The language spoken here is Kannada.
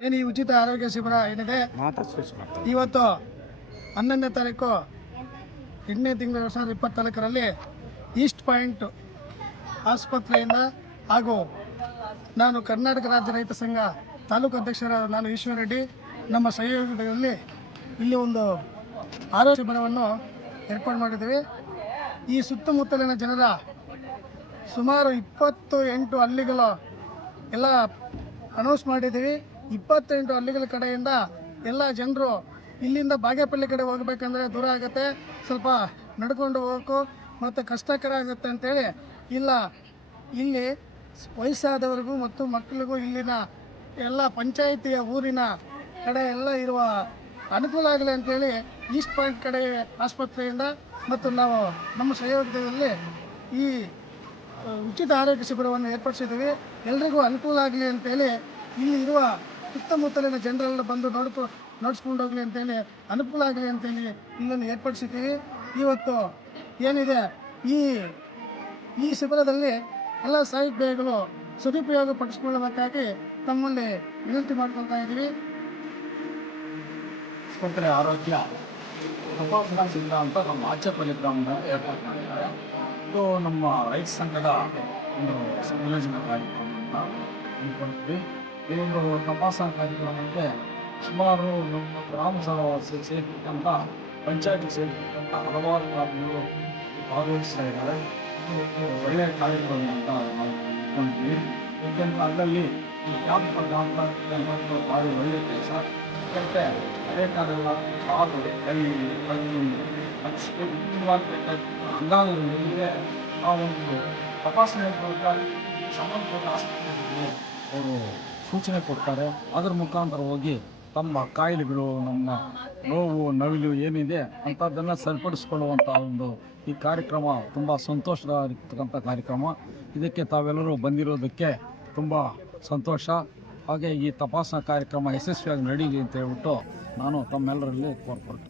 ಏನು ಈ ಉಚಿತ ಆರೋಗ್ಯ ಶಿಬಿರ ಏನಿದೆ? ಇವತ್ತು ಹನ್ನೊಂದನೇ ತಾರೀಕು ಎಂಟನೇ ತಿಂಗಳು ಎರಡು ಸಾವಿರದ ಇಪ್ಪತ್ನಾಲ್ಕರಲ್ಲಿ ಈಸ್ಟ್ ಪಾಯಿಂಟ್ ಆಸ್ಪತ್ರೆಯಿಂದ ಹಾಗೂ ನಾನು ಕರ್ನಾಟಕ ರಾಜ್ಯ ರೈತ ಸಂಘ ತಾಲೂಕು ಅಧ್ಯಕ್ಷರ ನಾನು ಈಶ್ವರ ರೆಡ್ಡಿ ನಮ್ಮ ಸಹಯೋಗದಲ್ಲಿ ಇಲ್ಲಿ ಒಂದು ಆರೋಗ್ಯ ಶಿಬಿರವನ್ನು ಏರ್ಪಾಡು ಮಾಡಿದ್ದೀವಿ. ಈ ಸುತ್ತಮುತ್ತಲಿನ ಜನರ ಸುಮಾರು ಇಪ್ಪತ್ತು ಎಂಟು ಹಳ್ಳಿಗಳು ಎಲ್ಲ ಅನೌನ್ಸ್ ಮಾಡಿದ್ದೀವಿ. ಇಪ್ಪತ್ತೆಂಟು ಹಳ್ಳಿಗಳ ಕಡೆಯಿಂದ ಎಲ್ಲ ಜನರು ಇಲ್ಲಿಂದ ಬಾಗೇಪಲ್ಲಿ ಕಡೆ ಹೋಗ್ಬೇಕಂದ್ರೆ ದೂರ ಆಗುತ್ತೆ. ಸ್ವಲ್ಪ ನಡ್ಕೊಂಡು ಹೋಗೋಕು ಮತ್ತು ಕಷ್ಟಕರ ಆಗುತ್ತೆ ಅಂತೇಳಿ ಇಲ್ಲ. ಇಲ್ಲಿ ವಯಸ್ಸಾದವ್ರಿಗೂ ಮತ್ತು ಮಕ್ಕಳಿಗೂ ಇಲ್ಲಿನ ಎಲ್ಲ ಪಂಚಾಯಿತಿಯ ಊರಿನ ಕಡೆ ಎಲ್ಲ ಇರುವ ಅನುಕೂಲ ಆಗಲಿ ಅಂತೇಳಿ ಈಸ್ಟ್ ಪಾಯಿಂಟ್ ಕಡೆ ಆಸ್ಪತ್ರೆಯಿಂದ ಮತ್ತು ನಾವು ನಮ್ಮ ಸಹಯೋಗದಲ್ಲಿ ಈ ಉಚಿತ ಆರೋಗ್ಯ ಶಿಬಿರವನ್ನು ಏರ್ಪಡಿಸಿದ್ದೀವಿ. ಎಲ್ರಿಗೂ ಅನುಕೂಲ ಆಗಲಿ ಅಂತೇಳಿ ಇಲ್ಲಿ ಇರುವ ಸುತ್ತಮುತ್ತಲಿನ ಜನರೆಲ್ಲ ಬಂದು ನೋಡ್ಕೊ ನೋಡ್ಸ್ಕೊಂಡು ಹೋಗ್ಲಿ ಅಂತೇಳಿ, ಅನುಕೂಲ ಆಗಲಿ ಅಂತೇಳಿ ಇದನ್ನು ಏರ್ಪಡಿಸಿದ್ದೀವಿ. ಇವತ್ತು ಏನಿದೆ? ಈ ಈ ಶಿಬಿರದಲ್ಲಿ ಎಲ್ಲ ಸಾಹಿತ್ಯಗಳು ಸದುಪಯೋಗ ಪಡಿಸ್ಕೊಳ್ಳೋದಕ್ಕಾಗಿ ತಮ್ಮಲ್ಲಿ ವಿನಂತಿ ಮಾಡ್ಕೊಳ್ತಾ ಇದ್ದೀವಿ. ಆಸ್ಪತ್ರೆ ಆರೋಗ್ಯ ಶಿಬಿರ ಅಂತ ನಮ್ಮ ಆಚೆಪಲ್ಲಿ ಗ್ರಾಮದ ಏರ್ಪಾಟ್ ಮಾಡಿದ್ದಾರೆ. ಇದು ನಮ್ಮ ರೈತ ಸಂಘದ ಒಂದು ಸಂಯೋಜನಾ ಕಾರ್ಯಕ್ರಮವನ್ನು ಹಮ್ಮಿಕೊಂಡಿದ್ವಿ ಒಂದು ತಪಾಸಣಾ ಕಾರ್ಯಕ್ರಮಕ್ಕೆ ಸುಮಾರು ನಮ್ಮ ಗ್ರಾಮ ಸೇರಿದಂಥ ಪಂಚಾಯತಿ ಸೇರಿದಂಥ ಹಲವಾರು ಗ್ರಾಮಗಳು ಭಾಗವಹಿಸ್ತಾ ಇದ್ದಾರೆ. ಇದು ಒಂದು ಒಳ್ಳೆಯ ಕಾರ್ಯಕ್ರಮ ಅಂತ ನಾವು ಅಂದ್ಕೊಂಡಿದ್ವಿ ಏಕೆಂದರೆ ಈ ಕ್ಯಾಂಪ್ ಅಂತ ಭಾರಿ ಒಳ್ಳೆಯ ಕೆಲಸ. ಯಾಕಂದರೆ ಹಳೆ ಕಾರಣ ಕಾಲು ಕೈ ಕಣ್ಣು ಅಂಗಾಂಗಗಳಿಗೆ ಆ ಒಂದು ತಪಾಸಣೆ ಸಂಬಂಧಪಟ್ಟ ಆಸ್ಪತ್ರೆಗಳಿಗೆ ಅವರು ಸೂಚನೆ ಕೊಡ್ತಾರೆ. ಅದರ ಮುಖಾಂತರ ಹೋಗಿ ತಮ್ಮ ಕಾಯಿಲೆಗಳು, ನಮ್ಮ ನೋವು, ನವಿಲು ಏನಿದೆ ಅಂಥದ್ದನ್ನು ಸರಿಪಡಿಸ್ಕೊಳ್ಳುವಂಥ ಒಂದು ಈ ಕಾರ್ಯಕ್ರಮ ತುಂಬ ಸಂತೋಷದಾಗಿರ್ತಕ್ಕಂಥ ಕಾರ್ಯಕ್ರಮ. ಇದಕ್ಕೆ ತಾವೆಲ್ಲರೂ ಬಂದಿರೋದಕ್ಕೆ ತುಂಬ ಸಂತೋಷ. ಹಾಗೆ ಈ ತಪಾಸಣಾ ಕಾರ್ಯಕ್ರಮ ಯಶಸ್ವಿಯಾಗಿ ನಡೀಲಿ ಅಂತ ಹೇಳ್ಬಿಟ್ಟು ನಾನು ತಮ್ಮೆಲ್ಲರಲ್ಲಿ ಕೋರ್ಕೊಳ್ತೀನಿ